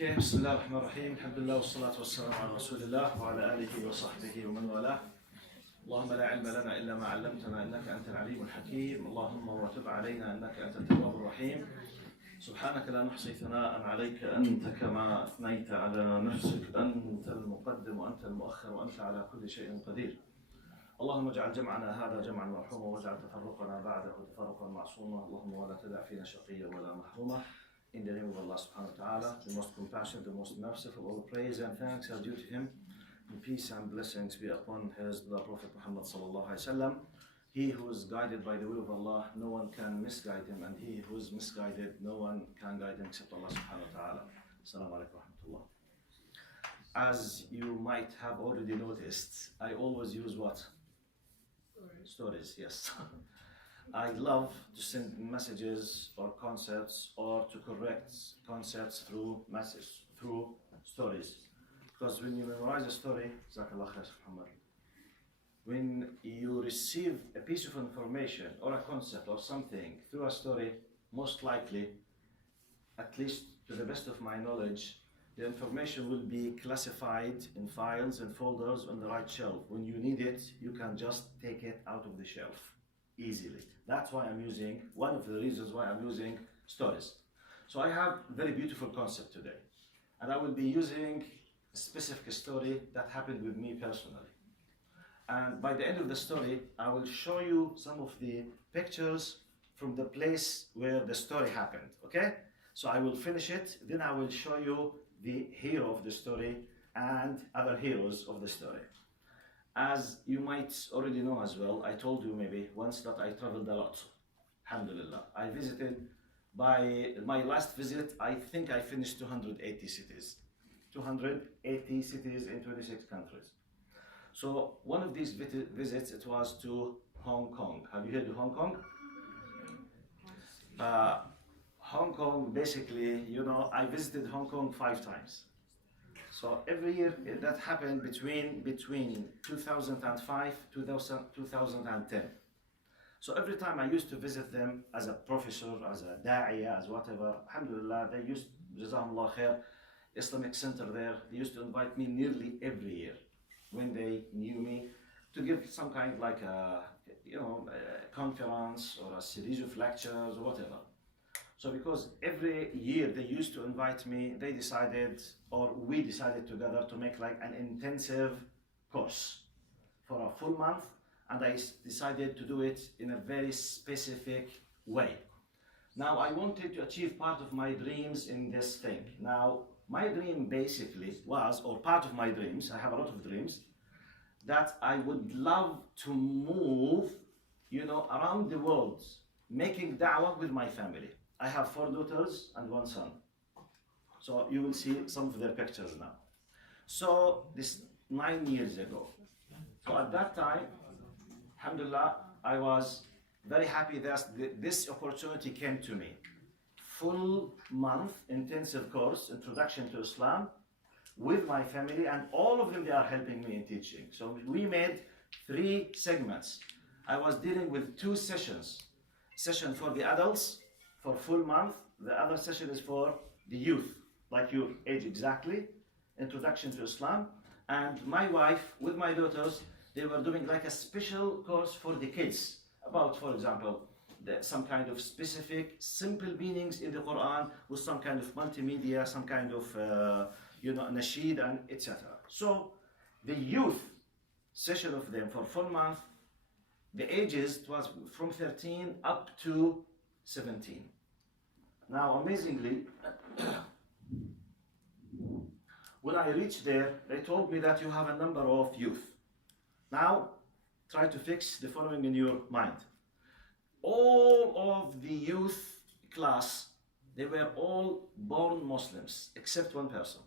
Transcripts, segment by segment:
Okay, Bismillah ar-Rahman ar-Rahim, alhamdulillah wa salatu wa salam ala Rasulillah wa ala alihi wa sahbihi wa man wala. اللهم لا علم لنا إلا ما علمتنا إنك أنت العليم الحكيم اللهم وتب علينا إنك أنت التواب الرحيم سبحانك لا نحصي ثناء عليك أنت كما أثنيت على نفسك أنت المقدم وأنت المؤخر وأنت على كل شيء قدير اللهم اجعل جمعنا هذا جمعا مرحوما واجعل تفرقنا بعده تفرقا معصوما اللهم ولا تدع فينا شقيا ولا محروما. In the name of Allah subhanahu wa ta'ala, the most compassionate, the most merciful, all praise and thanks are due to Him. And peace and blessings be upon His beloved Prophet Muhammad sallallahu alayhi wa sallam. He who is guided by the will of Allah, no one can misguide him, and he who is misguided, no one can guide him except Allah subhanahu wa ta'ala. Assalamu alaikum wa rahmatullah. As you might have already noticed, I always use what? Stories, yes. I love to send messages or concepts or to correct concepts through stories. Because when you memorize a story, when you receive a piece of information or a concept or something through a story, most likely, at least to the best of my knowledge, the information will be classified in files and folders on the right shelf. When you need it, you can just take it out of the shelf easily. That's why I'm using, one of the reasons why I'm using stories. So I have a very beautiful concept today. And I will be using a specific story that happened with me personally. And by the end of the story, I will show you some of the pictures from the place where the story happened, okay? So I will finish it, then I will show you the hero of the story and other heroes of the story. As you might already know as well, I told you maybe once that I traveled a lot, alhamdulillah. I visited, by my last visit, I think I finished 280 cities. 280 cities in 26 countries. So one of these visits, it was to Hong Kong. Have you heard of Hong Kong? Hong Kong, basically, you know, I visited Hong Kong 5 times. So every year that happened between 2005 to 2010. So every time I used to visit them as a professor, as a da'iya, as whatever, alhamdulillah, they used, Jazahumullah khair, Islamic Center there, they used to invite me nearly every year when they knew me to give some kind like a, you know, a conference or a series of lectures or whatever. So because every year they used to invite me, they decided, or we decided together to make like an intensive course for a full month, and I decided to do it in a very specific way. Now I wanted to achieve part of my dreams in this thing. Now my dream basically was, or part of my dreams, I have a lot of dreams, that I would love to move, you know, around the world, making da'wah with my family. I have 4 daughters and 1 son. So you will see some of their pictures now. So this 9 years ago. So at that time, alhamdulillah, I was very happy that this opportunity came to me. Full month intensive course, Introduction to Islam, with my family, and all of them, they are helping me in teaching. So we made 3 segments. I was dealing with 2 sessions. Session for the adults, for full month. The other session is for the youth, like your age exactly, Introduction to Islam. And my wife, with my daughters, they were doing like a special course for the kids about, for example, some kind of specific, simple meanings in the Quran with some kind of multimedia, some kind of, you know, nasheed and etc. So the youth session of them for full month, the ages, it was from 13 up to 17. Now, amazingly, when I reached there, they told me that you have a number of youth. Now, try to fix the following in your mind. All of the youth class, they were all born Muslims, except 1 person.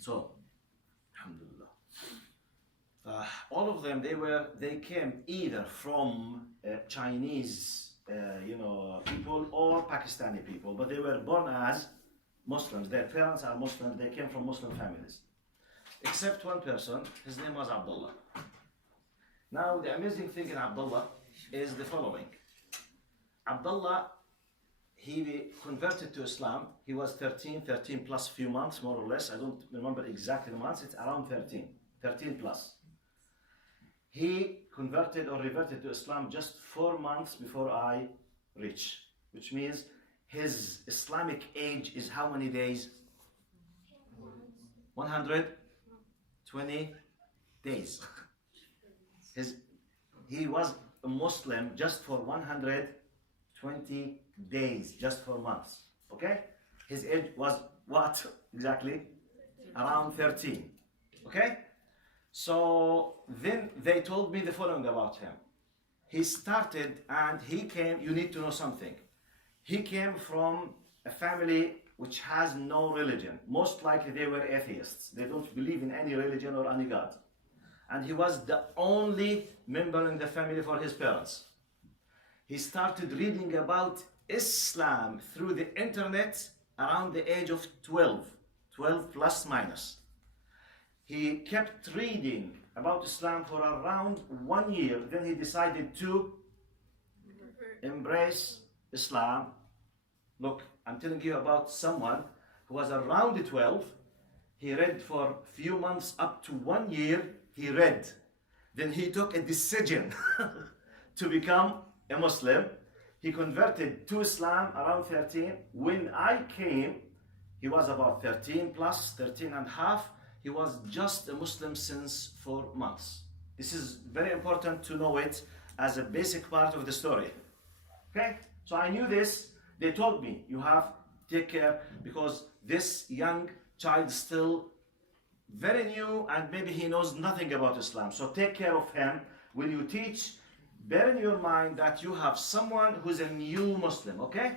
So, all of them, they came either from Chinese, you know, people or Pakistani people, but they were born as Muslims. Their parents are Muslims. They came from Muslim families, except 1 person. His name was Abdullah. Now, the amazing thing in Abdullah is the following: Abdullah, he converted to Islam. He was 13 plus few months, more or less. I don't remember exactly the months. It's around 13 plus. He converted or reverted to Islam just 4 months before I reached, which means his Islamic age is how many days? 120 days. He was a Muslim just for 120 days, just 4 months. Okay? His age was what exactly? Around 13. Okay? So then they told me the following about him. He started and he came, you need to know something. He came from a family which has no religion. Most likely they were atheists. They don't believe in any religion or any God. And he was the only member in the family for his parents. He started reading about Islam through the internet around the age of 12 plus minus. He kept reading about Islam for around 1 year. Then he decided to embrace Islam. Look, I'm telling you about someone who was around 12. He read for a few months up to 1 year. He read. Then he took a decision to become a Muslim. He converted to Islam around 13. When I came, he was about 13 plus, 13 and a half. He was just a Muslim since 4 months. This is very important to know it as a basic part of the story. Okay? So I knew this. They told me, you have to take care because this young child is still very new and maybe he knows nothing about Islam. So take care of him. When you teach, bear in your mind that you have someone who's a new Muslim, okay?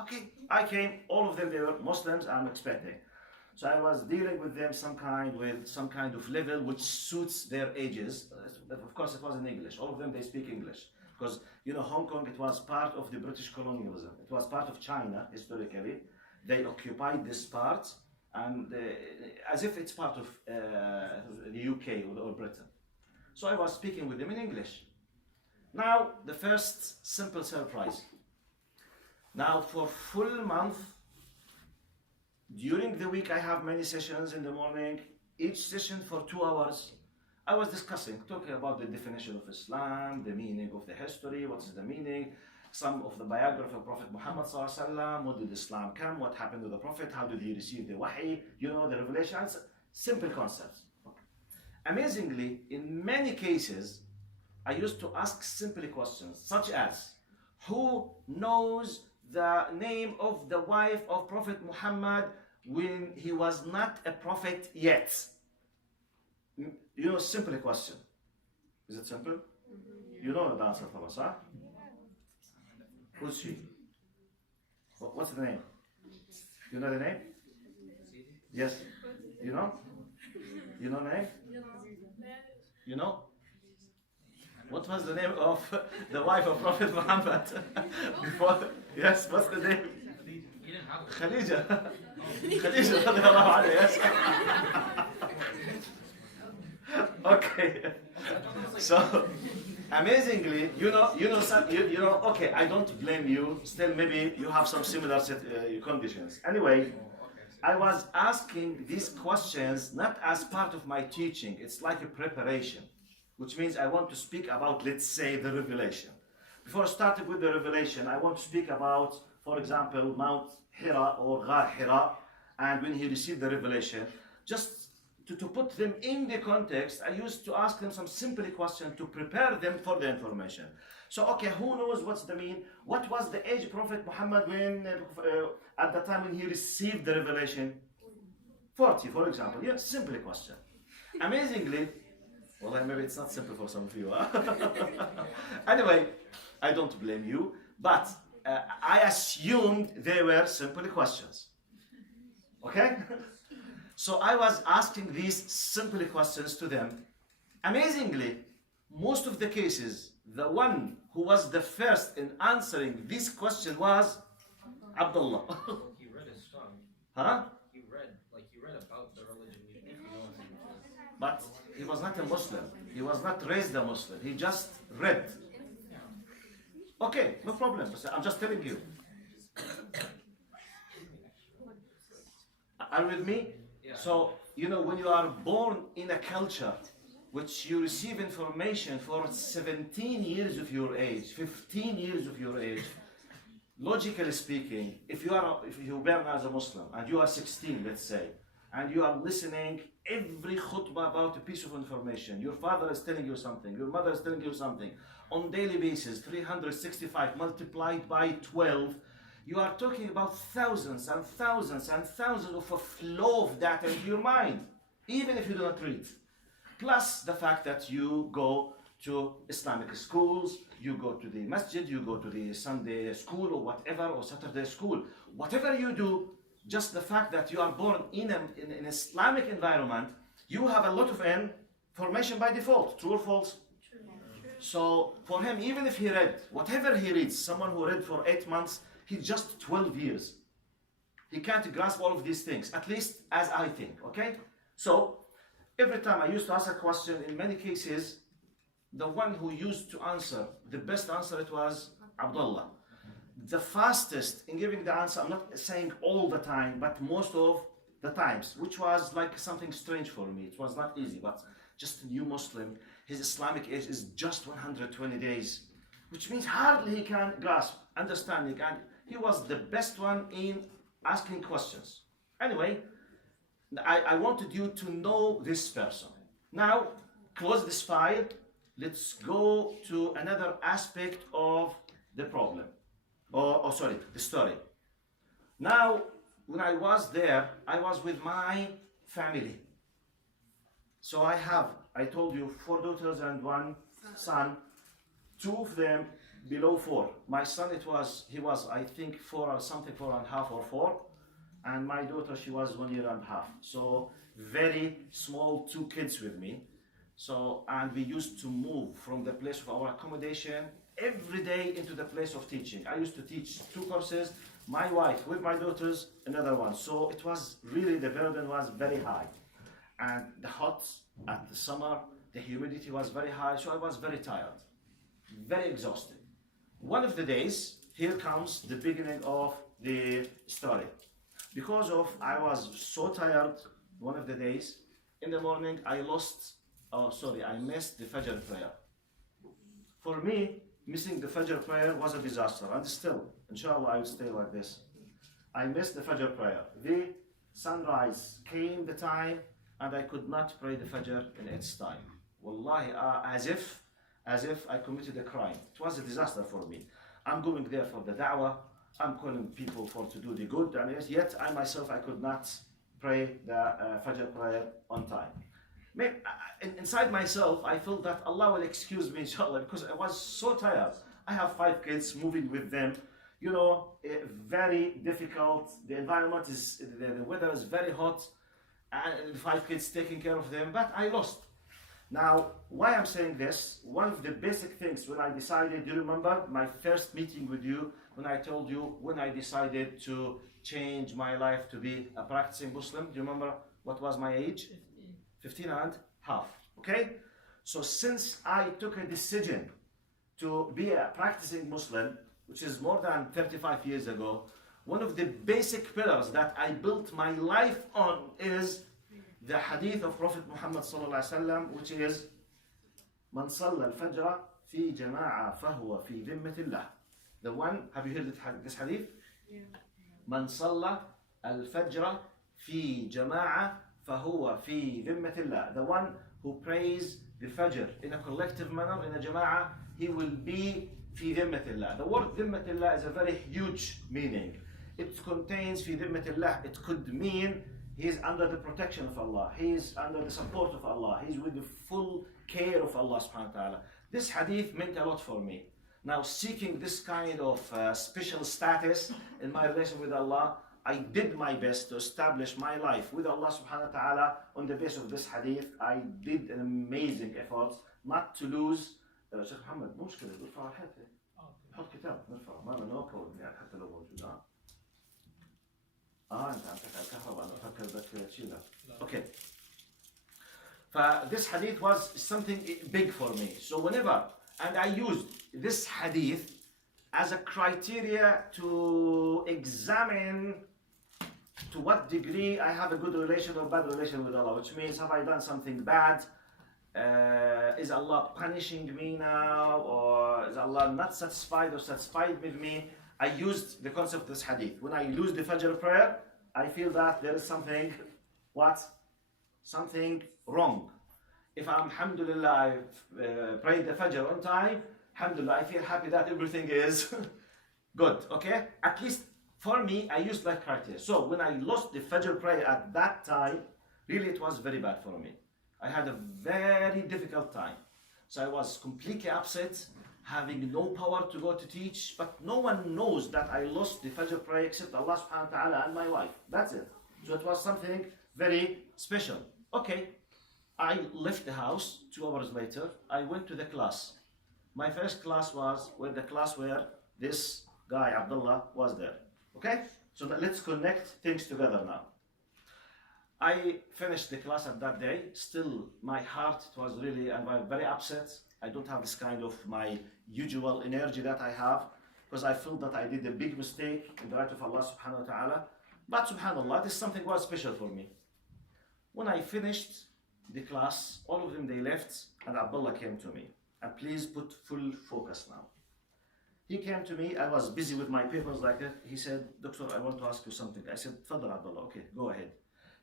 Okay, I came, all of them, they were Muslims, I'm expecting. So I was dealing with them with some kind of level which suits their ages. Of course, it was in English. All of them, they speak English. Because, you know, Hong Kong, it was part of the British colonialism. It was part of China, historically. They occupied this part, and as if it's part of the UK or Britain. So I was speaking with them in English. Now, the first simple surprise. Now, for full month, during the week, I have many sessions in the morning, each session for 2 hours. I was talking about the definition of Islam, the meaning of the history, what's the meaning, some of the biography of Prophet Muhammad ﷺ, what did Islam come, what happened to the Prophet, how did he receive the wahi, you know, the revelations, simple concepts. Amazingly, in many cases, I used to ask simple questions, such as, who knows the name of the wife of Prophet Muhammad when he was not a prophet yet? You know, simple question. Is it simple? You know the answer, Thomas, huh? Who's she? What's the name? You know the name? Yes. You know? You know the name? You know? What was the name of the wife of Prophet Muhammad? Before? Yes, what's the name? Khadija. Khadija, radiallahu anha, yes. Okay. So, amazingly, okay, I don't blame you. Still, maybe you have some similar conditions. Anyway, I was asking these questions not as part of my teaching. It's like a preparation, which means I want to speak about, let's say, the revelation. Before starting with the revelation, I want to speak about, for example, Mount Hira or Ghar Hira, and when he received the revelation. Just to put them in the context, I used to ask them some simple questions to prepare them for the information. So, okay, who knows what's the mean? What was the age of Prophet Muhammad when, at the time when he received the revelation? 40, for example. Yeah, simple question. Amazingly, well, maybe it's not simple for some of you. Huh? Anyway, I don't blame you, but I assumed they were simple questions. Okay? So I was asking these simple questions to them. Amazingly, most of the cases, the one who was the first in answering this question was Abdullah. He read his tongue. Huh? He read about the religion. But he was not a Muslim. He was not raised a Muslim. He just read. Okay, no problem. I'm just telling you. Are you with me? Yeah. So, you know, when you are born in a culture which you receive information for 17 years of your age, 15 years of your age, logically speaking, if you born as a Muslim and you are 16, let's say, and you are listening every khutbah about a piece of information, your father is telling you something, your mother is telling you something, on daily basis, 365 multiplied by 12, you are talking about thousands and thousands and thousands of a flow of data into your mind, even if you do not read. Plus the fact that you go to Islamic schools, you go to the masjid, you go to the Sunday school or whatever, or Saturday school. Whatever you do, just the fact that you are born in an Islamic environment, you have a lot of information by default. True or false? True. So for him, even if he read, whatever he reads, someone who read for 8 months, he's just 12 years. He can't grasp all of these things, at least as I think, okay? So every time I used to ask a question, in many cases, the one who used to answer, the best answer it was Abdullah. The fastest in giving the answer, I'm not saying all the time, but most of the times, which was like something strange for me. It was not easy, but just a new Muslim, his Islamic age is just 120 days, which means hardly he can grasp understanding, and he was the best one in asking questions. Anyway, I wanted you to know this person. Now, close this file. Let's go to another aspect of the problem. Sorry, the story. Now, when I was there, I was with my family. So I told you, 4 daughters and 1 son, 2 of them below 4. My son, he was, I think, 4 or something, 4.5 or 4. And my daughter, she was 1.5 years. So very small 2 kids with me. So, and we used to move from the place of our accommodation every day into the place of teaching. I used to teach 2 courses, my wife with my daughters, another one. So it was really, the burden was very high. And the hot at the summer, the humidity was very high, so I was very tired, very exhausted. One of the days, here comes the beginning of the story. Because I was so tired, one of the days, in the morning, I missed the Fajr prayer. For me, missing the Fajr prayer was a disaster, and still, inshallah, I will stay like this. I missed the Fajr prayer. The sunrise came the time, and I could not pray the Fajr in its time. Wallahi, as if I committed a crime. It was a disaster for me. I'm going there for the da'wah, I'm calling people to do the good, and yet I myself, I could not pray the Fajr prayer on time. Inside myself, I felt that Allah will excuse me, inshallah, because I was so tired. I have 5 kids, moving with them, very difficult. The environment the weather is very hot, and 5 kids taking care of them, but I lost. Now, why I'm saying this, one of the basic things when I decided, do you remember my first meeting with you, when I told you when I decided to change my life to be a practicing Muslim? Do you remember what was my age? 15 and half, okay? So since I took a decision to be a practicing Muslim, which is more than 35 years ago, one of the basic pillars that I built my life on is the hadith of Prophet Muhammad sallallahu alaihi wasallam, which is "Man salla al-fajr fi jama'a fahuwa fi dhimmatillah." The one, have you heard this hadith? Yeah. "Man salla al-fajr fi jama'a fahuwa fi dhimmatillah." The one who prays the Fajr in a collective manner, in a jama'ah, he will be fi dhimmatillah. The word dhimmatillah is a very huge meaning. It contains fi dhimmatillah. It could mean he is under the protection of Allah. He is under the support of Allah. He is with the full care of Allah subhanahu wa ta'ala. This hadith meant a lot for me. Now, seeking this kind of special status in my relation with Allah, I did my best to establish my life with Allah subhanahu wa ta'ala on the basis of this hadith. I did an amazing effort not to lose. شيخ محمد مو مشكلة ارفع الحيطة حط كتاب نرفعه ما نو بروبلم يعني حتى لو موجود انت عم تحكي على الكهرباء انا بفكر بدك تشيلها. Okay. This hadith was something big for me. So whenever, and I used this hadith as a criteria to examine to what degree I have a good relation or bad relation with Allah, which means have I done something bad? Is Allah punishing me now, or is Allah not satisfied or satisfied with me? I used the concept of this hadith. When I lose the Fajr prayer, I feel that there is something, what? Something wrong. If I'm, alhamdulillah, I prayed the Fajr on time, alhamdulillah, I feel happy that everything is good, okay? At least for me, I used that criteria. So when I lost the Fajr prayer at that time, really it was very bad for me. I had a very difficult time. So I was completely upset, having no power to go to teach, but no one knows that I lost the Fajr prayer except Allah subhanahu wa ta'ala and my wife. That's it. So it was something very special. Okay, I left the house 2 hours later. I went to the class. My first class was the class where this guy, Abdullah, was there. Okay? So let's connect things together now. I finished the class at that day. Still, my heart, it was really, I'm very upset. I don't have this kind of my usual energy that I have, because I feel that I did a big mistake in the right of Allah subhanahu wa ta'ala. But subhanallah, this something was special for me. When I finished the class, all of them, they left, and Abdullah came to me. And please put full focus now. He came to me, I was busy with my papers like that. He said, Doctor, I want to ask you something. I said, Fadl Abdullah, okay, go ahead.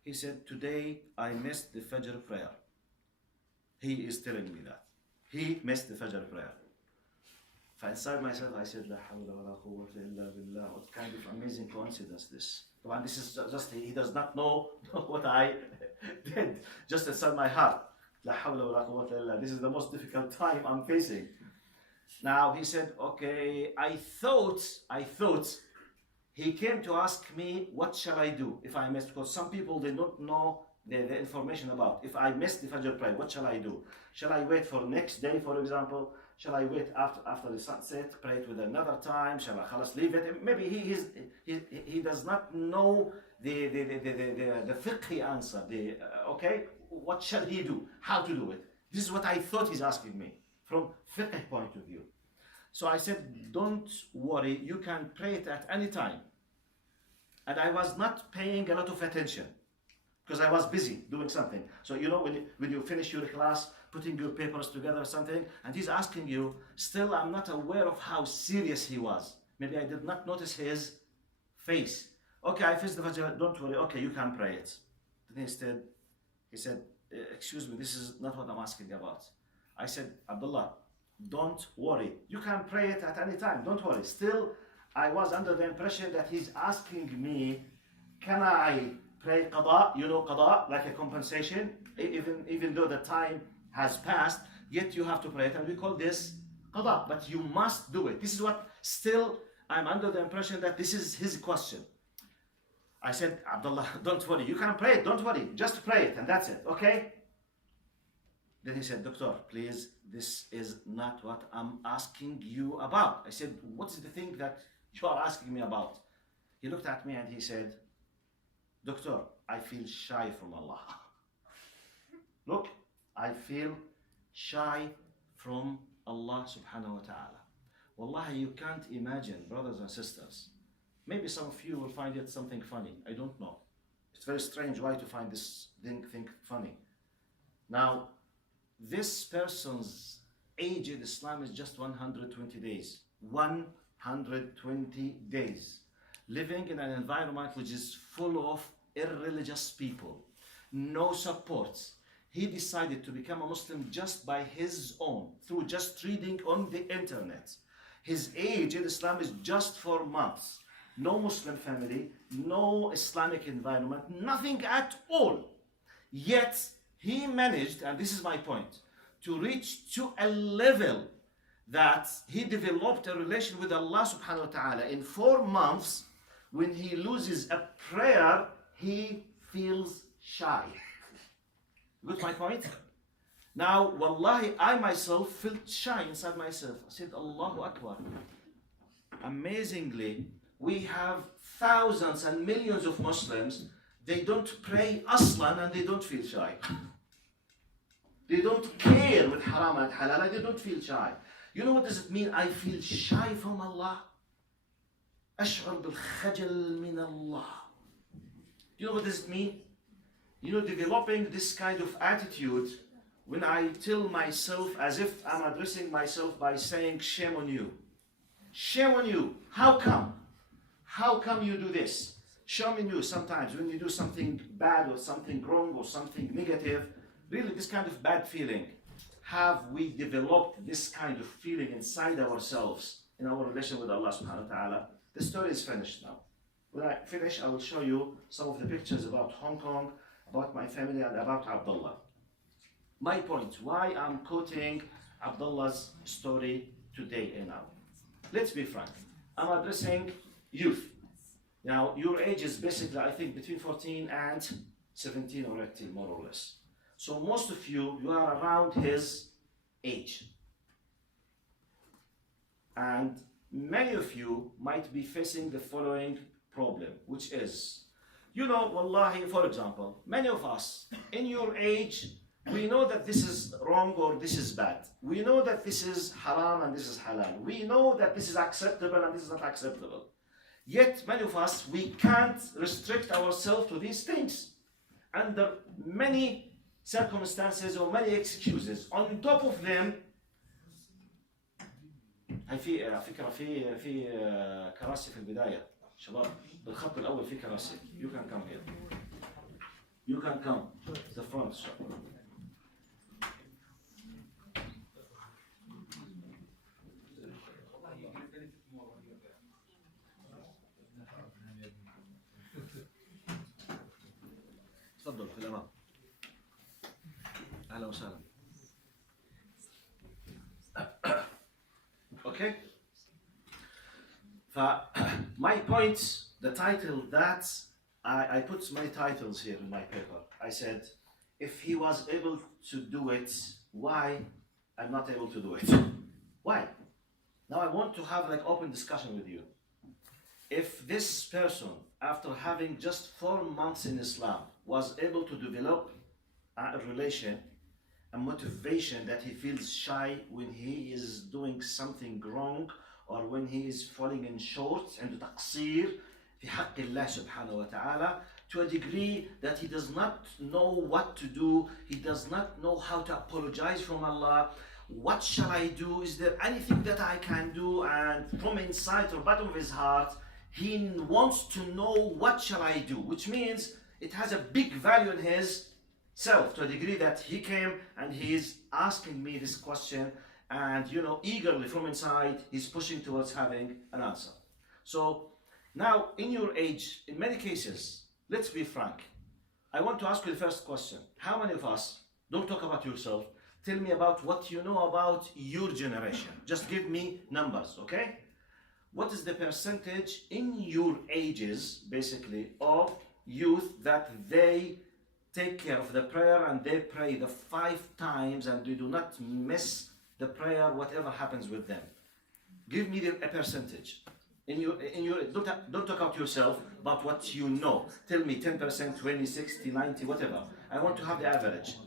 He said, today I missed the Fajr prayer. He is telling me that. He missed the Fajr prayer. Inside myself, I said, La hawla wa la quwwata illa billah. What kind of amazing coincidence this. And this is just, he does not know what I did. Just inside my heart. La hawla wa la quwwata illa. This is the most difficult time I'm facing. Now he said, okay, I thought he came to ask me, what shall I do if I miss? Because some people, they don't know the information about. If I miss the Fajr prayer, what shall I do? Shall I wait for next day, for example? Shall I wait after the sunset, pray it with another time? Shall I khalas leave it? Maybe he does not know the fiqhi answer. Okay, what shall he do? How to do it? This is what I thought he's asking me from fiqh point of view. So I said, don't worry, you can pray it at any time. And I was not paying a lot of attention because I was busy doing something. So you know, when you finish your class, putting your papers together or something, and he's asking you, still I'm not aware of how serious he was. Maybe I did not notice his face. Okay, I finished the Fajr, don't worry, okay, you can pray it. Then he said, excuse me, this is not what I'm asking about. I said, Abdullah, don't worry. You can pray it at any time. Don't worry. Still, I was under the impression that he's asking me, can I pray qada? You know qada, like a compensation, even though the time has passed, yet you have to pray it. And we call this qada. But you must do it. This is what, still, I'm under the impression that this is his question. I said, Abdullah, don't worry. You can pray it. Don't worry. Just pray it. And that's it. Okay? Then he said, Doctor, please, this is not what I'm asking you about. I said, what's the thing that you are asking me about? He looked at me and he said, Doctor, I feel shy from Allah. Look, I feel shy from Allah subhanahu wa ta'ala. Wallahi, you can't imagine, brothers and sisters. Maybe some of you will find it something funny. I don't know. It's very strange why to find this thing funny. Now, this person's age in Islam is just 120 days. 120 days. Living in an environment which is full of irreligious people. No support. He decided to become a Muslim just by his own, through just reading on the internet. His age in Islam is just 4 months. No Muslim family, no Islamic environment, nothing at all. Yet, he managed, and this is my point, to reach to a level that he developed a relation with Allah subhanahu wa ta'ala. In 4 months, when he loses a prayer, he feels shy. Got my point? Now, wallahi, I myself felt shy inside myself. I said, Allahu Akbar. Amazingly, we have thousands and millions of Muslims. They don't pray aslan and they don't feel shy. They don't care with haram and halal, they don't feel shy. You know what does it mean? I feel shy from Allah. أشعر بالخجل من الله. You know what does it mean? You know, developing this kind of attitude when I tell myself as if I'm addressing myself by saying, shame on you. Shame on you. How come? How come you do this? Shame on you. Sometimes when you do something bad or something wrong or something negative, really this kind of bad feeling. Have we developed this kind of feeling inside ourselves in our relation with Allah subhanahu wa ta'ala? The story is finished now. When I finish, I will show you some of the pictures about Hong Kong, about my family, and about Abdullah. My point, why I'm quoting Abdullah's story today and now. Let's be frank. I'm addressing youth. Now, your age is basically, I think, between 14 and 17 or 18, more or less. So most of you are around his age. And many of you might be facing the following problem, which is, you know, wallahi, for example, many of us in your age, we know that this is wrong or this is bad. We know that this is haram and this is halal. We know that this is acceptable and this is not acceptable. Yet many of us, we can't restrict ourselves to these things under many circumstances or many excuses. On top of them, في على فكرة في كراسي في البداية شباب بالخط الأول في كراسي. You can come here. You can come to the front. تفضل في الأمام. أهلا وسهلا. Okay? My point, the title that I put many titles here in my paper. I said, if he was able to do it, why I'm not able to do it? Why? Now I want to have like open discussion with you. If this person, after having just 4 months in Islam, was able to develop a relation, a motivation that he feels shy when he is doing something wrong or when he is falling in short and تقصير في حق الله سبحانه وتعالى, to a degree that he does not know what to do, he does not know how to apologize from Allah. What shall I do? Is there anything that I can do? And from inside or bottom of his heart, he wants to know what shall I do, which means it has a big value in his self to a degree that he came and he is asking me this question, and you know, eagerly from inside he's pushing towards having an answer. So now in your age, in many cases, let's be frank, I want to ask you the first question. How many of us, don't talk about yourself, tell me about what you know about your generation. Just give me numbers, okay? What is the percentage in your ages, basically, of youth that they take care of the prayer and they pray the 5 times and they do not miss the prayer, whatever happens with them? Give me a percentage. Don't talk about yourself, but what you know. Tell me 10%, 20, 60, 90, whatever. I want to have the average. 75%.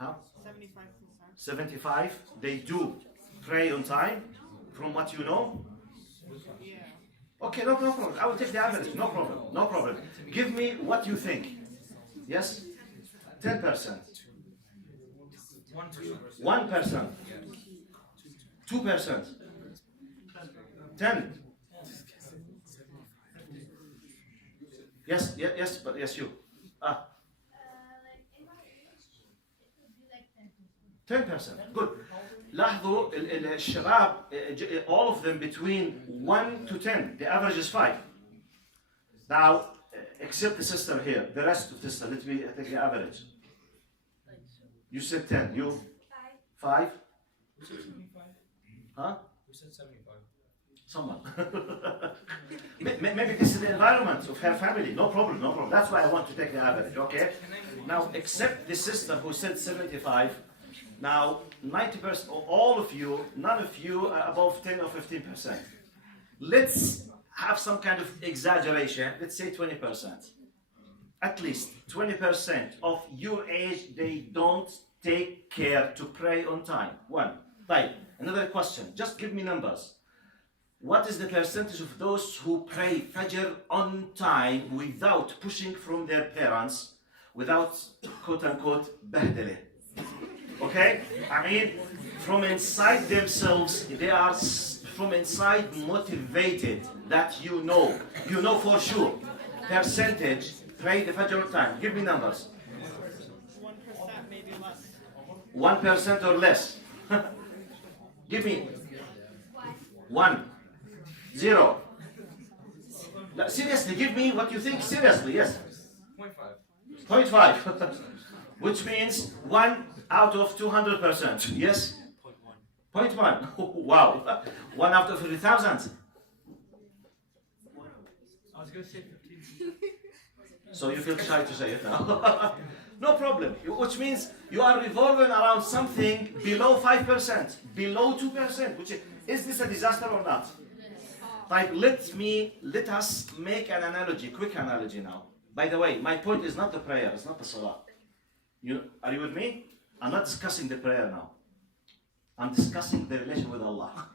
Huh? 75%. 75, they do pray on time, from what you know? Yeah. Okay, no problem. I will take the average. No problem. No problem. Give me what you think. Yes? 10%. 1%. 2%. 10. Yes, yes, but yes, you. Ah. Like in my age, it would be like 10%. 10%. Good. لاحظوا الشباب, all of them between 1 to 10. The average is 5. Now, except the sister here, the rest of the sister, let me take the average. You said 10. You? 5. Who said 75? Huh? Who said 75? Someone. Maybe this is the environment of her family. No problem, no problem. That's why I want to take the average, okay? Now, except the sister who said 75, now 90%, all of you, none of you are above 10 or 15%. Let's have some kind of exaggeration. Let's say 20%. At least 20% of your age, they don't take care to pray on time. One. Right. Another question. Just give me numbers. What is the percentage of those who pray Fajr on time without pushing from their parents, without quote unquote bahdele? Okay? I mean, from inside themselves, they are from inside motivated that you know for sure. Percentage, pray the Fajr on time. Give me numbers. 1%, maybe less. 1% or less. Give me. 1. 0. No, seriously, give me what you think. Seriously, yes. 0.5. 0.5. Which means 1 out of 200%. Yes? 0.1. Wow. 1 out of 3,000. I was going to say 15. So you feel shy to say it now. No problem. Which means you are revolving around something below 5%, below 2%. Which is this a disaster or not? Like, let us make an analogy, quick analogy now. By the way, my point is not the prayer, it's not the salah. Are you with me? I'm not discussing the prayer now. I'm discussing the relation with Allah.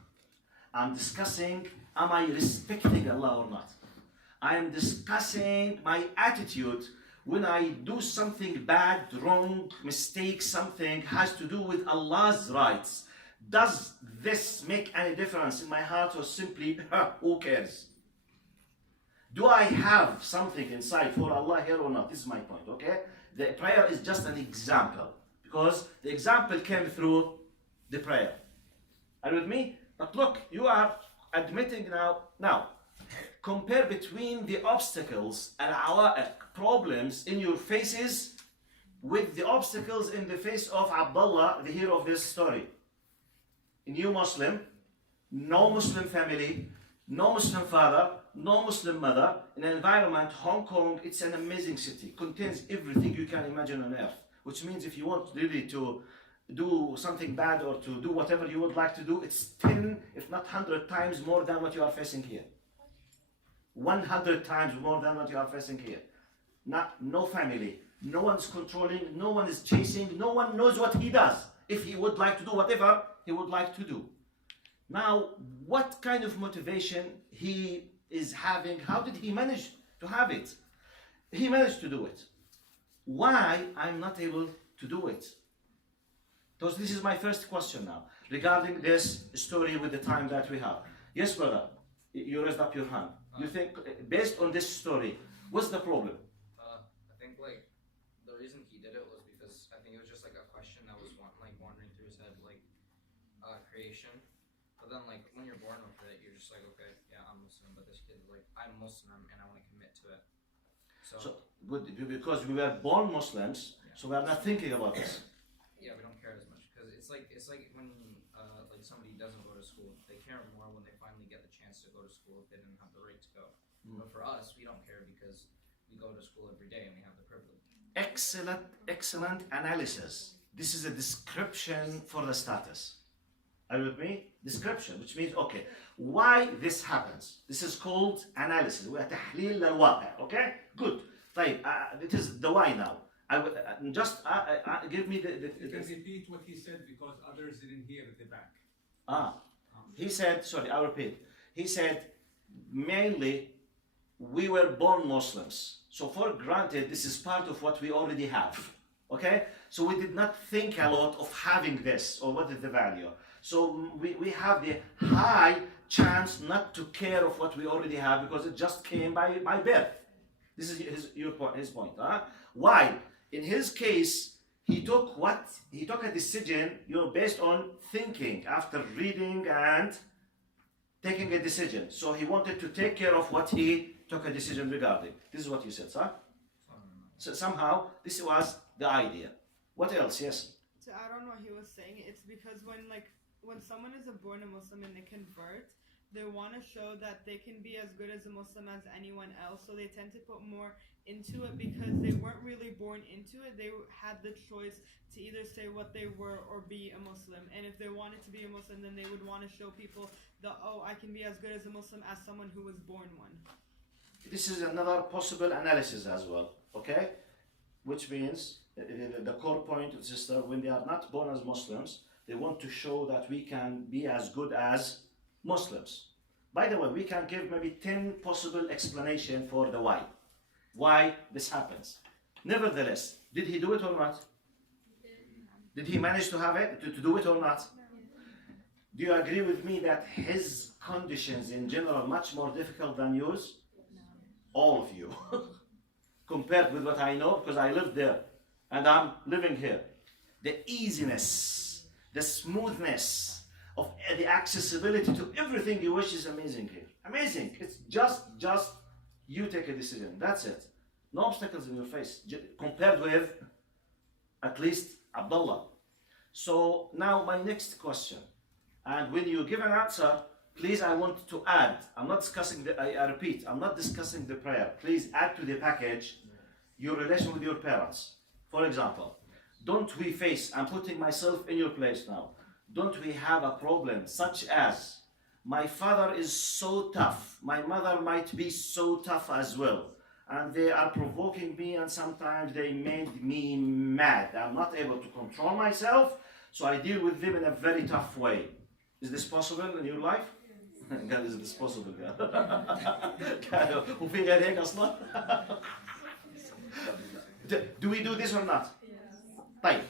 I'm discussing, am I respecting Allah or not? I am discussing my attitude when I do something bad, wrong, mistake, something has to do with Allah's rights. Does this make any difference in my heart or simply, who cares? Do I have something inside for Allah here or not? This is my point, okay? The prayer is just an example because the example came through the prayer. Are you with me? But look, you are admitting now, compare between the obstacles and our problems in your faces with the obstacles in the face of Abdullah, the hero of this story. New Muslim, no Muslim family, no Muslim father, no Muslim mother, in an environment, Hong Kong, it's an amazing city, contains everything you can imagine on earth, which means if you want really to do something bad or to do whatever you would like to do, it's 10, if not 100 times more than what you are facing here. 100 times more than what you are facing here. No family, no one's controlling, no one is chasing, no one knows what he does. If he would like to do whatever he would like to do. Now, what kind of motivation he is having, how did he manage to have it? He managed to do it. Why I'm not able to do it? Because this is my first question now, regarding this story with the time that we have. Yes, brother, you raised up your hand. You think, based on this story, what's the problem? I think like the reason he did it was because I think it was just like a question that was wandering through his head, like creation. But then like when you're born with it, you're just like, okay, yeah, I'm Muslim, but this kid is like, I'm Muslim and I want to commit to it. So good, because we were born Muslims, yeah. so we are not thinking about this. Yeah, we don't care as much because it's like when like somebody doesn't go to school, they care more when they finally get the chance to go to school if they didn't have the right to go. But for us, we don't care because we go to school every day and we have the privilege. Excellent analysis. This is a description for the status. Are you with me? Description, which means, okay, why this happens. This is called analysis. We are تحليل للواقع. Okay? Good. طيب, it is the why now. I will just give me the You can repeat what he said because others didn't hear at the back. He said, sorry, I'll repeat. He said, mainly, we were born Muslims. So for granted, this is part of what we already have. Okay? So we did not think a lot of having this or what is the value. So we have the high chance not to care of what we already have because it just came by birth. This is his point. Why? In his case, he took a decision, based on thinking after reading and taking a decision. So he wanted to take care of what he took a decision regarding. This is what you said, sir? So somehow, this was the idea. What else? Yes? To add on what he was saying, it's because when someone is born a Muslim and they convert, they want to show that they can be as good as a Muslim as anyone else. So they tend to put more into it because they weren't really born into it. They had the choice to either say what they were or be a Muslim. And if they wanted to be a Muslim, then they would want to show people that, oh, I can be as good as a Muslim as someone who was born one. This is another possible analysis as well, okay? which means the core point of sister, when they are not born as Muslims, they want to show that we can be as good as Muslims. By the way, we can give maybe 10 possible explanations for the why this happens. Nevertheless, did he do it or not? Did he manage to have it, to do it or not? Do you agree with me that his conditions in general are much more difficult than yours? All of you. Compared with what I know, because I lived there and I'm living here. The easiness, the smoothness of the accessibility to everything you wish is amazing here. Amazing. It's just you take a decision. That's it. No obstacles in your face. Compared with at least Abdullah. So now my next question. And when you give an answer, please, I want to add. I'm not discussing I repeat, I'm not discussing the prayer. Please add to the package your relation with your parents. For example, don't we face, I'm putting myself in your place now, don't we have a problem such as, my father is so tough, my mother might be so tough as well, and they are provoking me and sometimes they made me mad. I'm not able to control myself, so I deal with them in a very tough way. Is this possible in your life? قال is this possible قال وفي غير هيك اصلا Do we do this or not? طيب,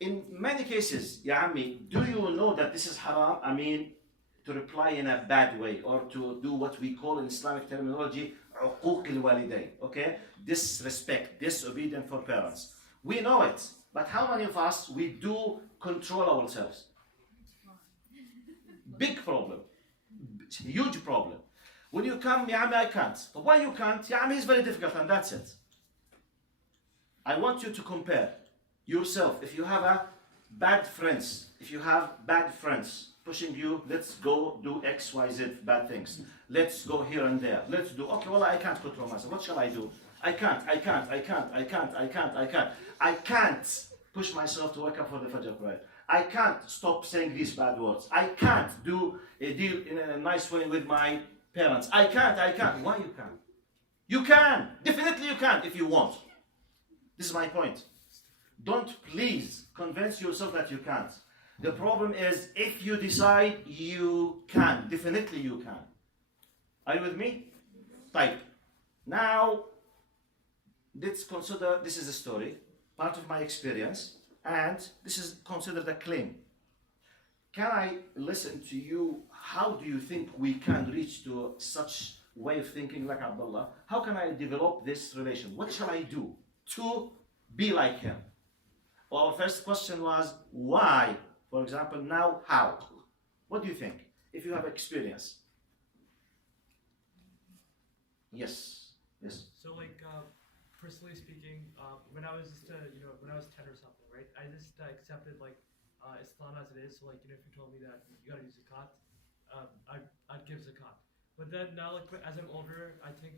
in many cases يا عمي, do you know that this is haram? I mean, to reply in a bad way or to do what we call in Islamic terminology عقوق الوالدين, okay? Disrespect, disobedience for parents. We know it, but how many of us we do control ourselves? Big problem. Huge problem. When you come, يا عمي, I can't. But why you can't? يا عمي, it's very difficult and that's it. I want you to compare yourself. If you have bad friends pushing you, let's go do X, Y, Z bad things. Let's go here and there. Let's do, okay, well, I can't control myself. What shall I do? I can't push myself to wake up for the Fajr prayer. I can't stop saying these bad words. I can't do a deal in a nice way with my parents. I can't. Why you can't? You can. Definitely you can if you want. This is my point. Don't please convince yourself that you can't. The problem is if you decide you can. Definitely you can. Are you with me? Type. Now, let's consider this is a story, part of my experience. And this is considered a claim. Can I listen to you? How do you think we can reach to such way of thinking like Abdullah? How can I develop this relation? What shall I do to be like him? Well, our first question was why? For example, now how? What do you think? If you have experience. Yes. So like, personally speaking, when I was just, when I was 10 or something, right? I just accepted like Islam as it is. So like, if you told me that you gotta use zakat, I'd give zakat. But then now, like as I'm older, I think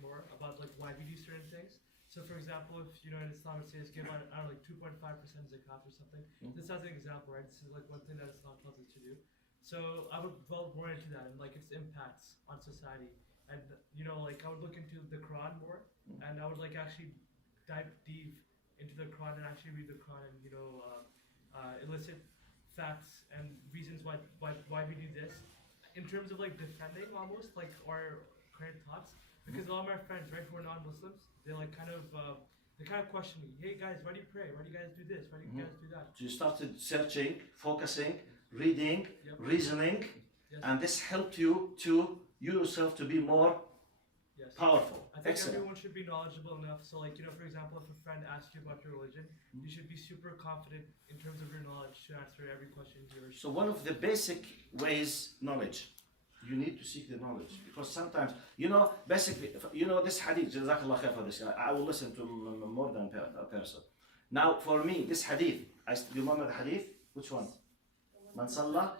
more about like why we do certain things. So for example, if in Islam it says give out, I don't know, like 2.5% zakat or something. This as an example, right? This is like one thing that Islam tells us to do. So I would delve more into that and like its impacts on society. And like I would look into the Quran more, and I would like actually dive deep into the Quran and actually read the Quran and elicit facts and reasons why we do this, in terms of like defending almost like our current thoughts. Because a lot of my friends, right, who are non-Muslims, they like kind of question me. Hey guys, why do you pray? Why do you guys do this? Why do you guys do that? So you started searching, focusing, reading, reasoning, and this helped you to yourself to be more powerful. I think Excellent. Everyone should be knowledgeable enough. So like, for example, if a friend asks you about your religion, you should be super confident in terms of your knowledge to answer every question yours. So one of the basic ways, knowledge. You need to seek the knowledge. Because sometimes, basically, this hadith, Jazakallah khair for this, I will listen to more than a person. Now, for me, this hadith, I still remember the hadith. Which one? Man Sallah.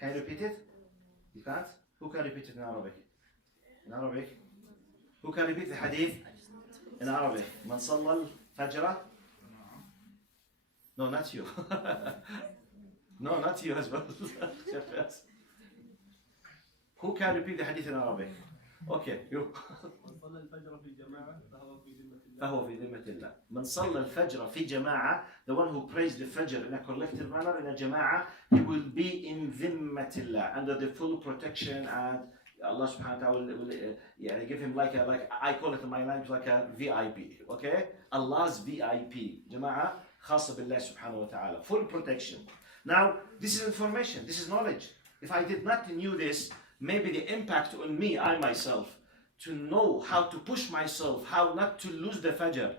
Can you repeat it? You can't? Who can repeat it in Arabic? In Arabic? Who can repeat the hadith in Arabic? Man Sallah al-Fajr? No, not you. No, not you as well. Who can repeat the hadith in Arabic? Okay, you. من صلى الفجر في جماعة فهو في ذمة الله. فهو في ذمة الله. من صلى الفجر في جماعة, the one who prays the Fajr in a collective manner in a Jama'ah, he will be in ذمة الله, under the full protection, and Allah subhanahu wa ta'ala will give him like I call it in my language like a VIP, okay? Allah's VIP. Jama'ah khasa billah subhanahu wa ta'ala. Full protection. Now, this is information, this is knowledge. If I did not knew this, maybe the impact on me, I myself, to know how to push myself, how not to lose the Fajr.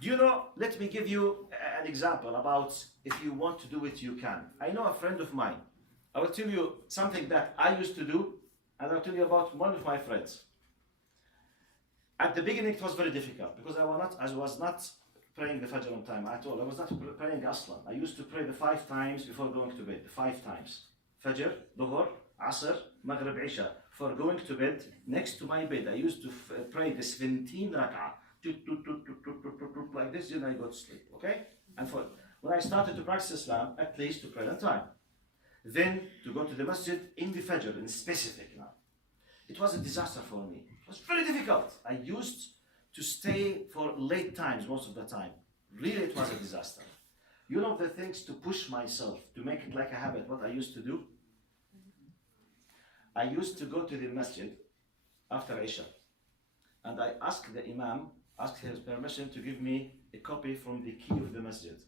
Do you know, let me give you an example about if you want to do it, you can. I know a friend of mine. I will tell you something that I used to do, and I'll tell you about one of my friends. At the beginning, it was very difficult because I was not praying the Fajr on time at all. I was not praying Aslan. I used to pray the 5 times before going to bed, 5 times. Fajr, Dhuhr, Asr, Maghrib, Isha. For going to bed, next to my bed, I used to pray the 17 rak'ah. Like this, then I go to sleep, okay? And when I started to practice Islam, at least to pray on time. Then to go to the masjid in the Fajr, in specific now. It was a disaster for me. It was very difficult. I used to stay for late times most of the time. Really, it was a disaster. You know the things to push myself, to make it like a habit, what I used to do? I used to go to the masjid after Isha. And I asked the Imam, asked his permission to give me a copy from the key of the masjid.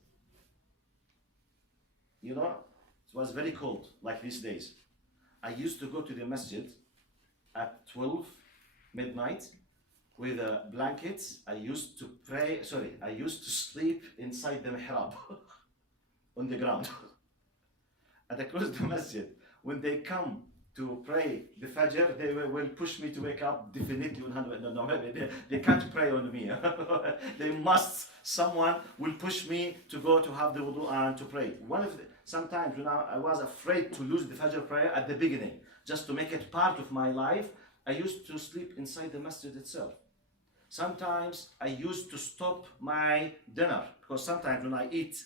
You know, it was very cold, like these days. I used to go to the masjid at 12 midnight with a blanket. I used to sleep inside the mihrab on the ground. And I closed the masjid. When they come to pray the Fajr, they will push me to wake up definitely 100. No, they can't pray on me. Someone will push me to go to have the wudu and to pray. Sometimes when I was afraid to lose the Fajr prayer at the beginning, just to make it part of my life, I used to sleep inside the masjid itself. Sometimes I used to stop my dinner, because sometimes when I eat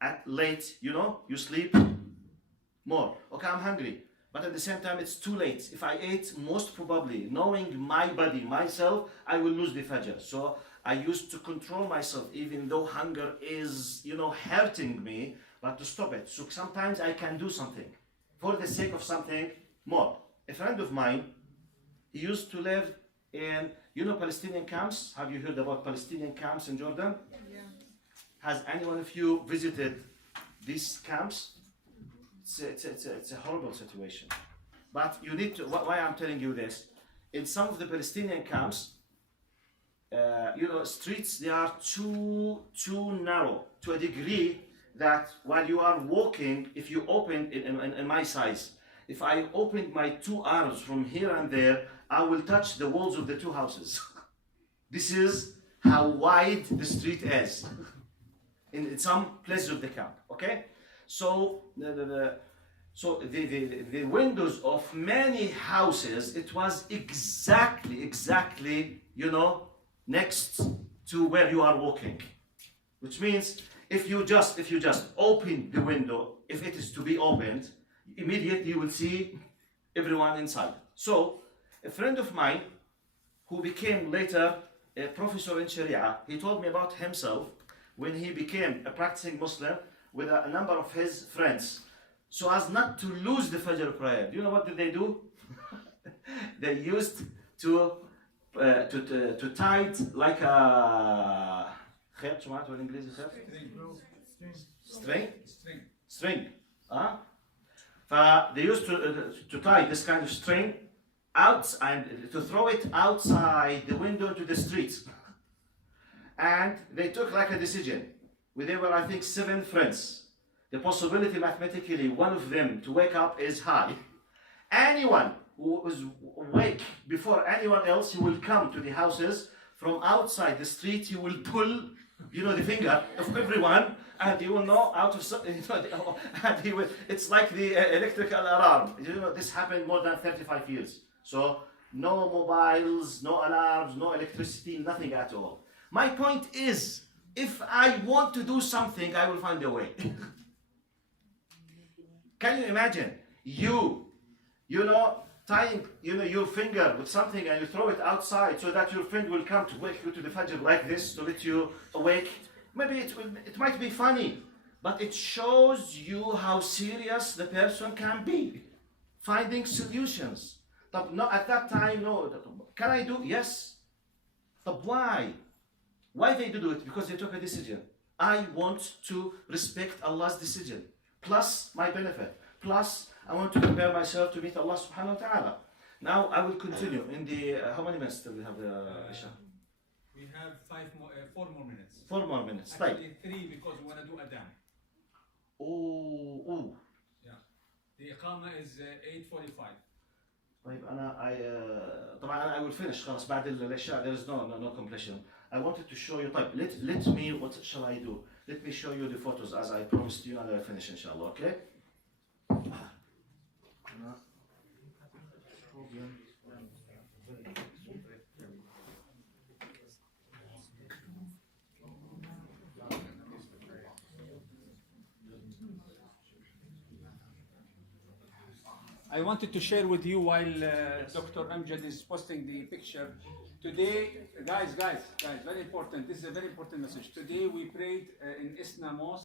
at late, you sleep more. Okay, I'm hungry, but at the same time it's too late. If I ate, most probably, knowing my body, myself, I will lose the Fajr. So I used to control myself, even though hunger is, hurting me, but to stop it. So sometimes I can do something for the sake of something more. A friend of mine, he used to live in, Palestinian camps. Have you heard about Palestinian camps in Jordan? Yeah. Has any one of you visited these camps? It's a horrible situation. But you need to, why I'm telling you this, in some of the Palestinian camps, streets, they are too narrow to a degree that while you are walking, if you open in my size, if I opened my 2 arms from here and there, I will touch the walls of the 2 houses. This is how wide the street is in some places of the camp. Okay, so the windows of many houses, it was exactly next to where you are walking, which means if you just open the window, if it is to be opened, immediately you will see everyone inside. So a friend of mine who became later a professor in Sharia, he told me about himself when he became a practicing Muslim with a number of his friends, so as not to lose the Fajr prayer. Do you know what did they do? They used to tie it like a خيط. شو معناته بالإنجليزي خيط؟ string. They used to tie this kind of string out and to throw it outside the window to the street. And they took like a decision. There were, I think, 7 friends. The possibility mathematically one of them to wake up is high. Anyone who was awake before anyone else, he will come to the houses from outside the street. He will pull, the finger of everyone, and he will know out of, and he will. It's like the electrical alarm. This happened more than 35 years. So no mobiles, no alarms, no electricity, nothing at all. My point is, if I want to do something, I will find a way. Can you imagine? tying, your finger with something and you throw it outside so that your friend will come to wake you to the Fajr like this to let you awake. Maybe it might be funny, but it shows you how serious the person can be. Finding solutions. No, at that time, no. Can I do? Yes. But why? Why they do it? Because they took a decision. I want to respect Allah's decision. Plus my benefit. Plus I want to prepare myself to meet Allah subhanahu wa ta'ala. Now I will continue in the, how many minutes do we have, Isha? We have 4 more minutes. 4 more minutes. Right. Actually 3 because we want to do adhan. Oh. Yeah. The iqama is 8:45. طيب طبعا I will finish خلاص بعد العشاء. There is no completion. I wanted to show you. طيب let me, what shall I do? Let me show you the photos as I promised you and I will finish inshallah. Okay? I wanted to share with you while Dr. Amjad is posting the picture. Today, guys, very important. This is a very important message. Today we prayed in Isna Mosque.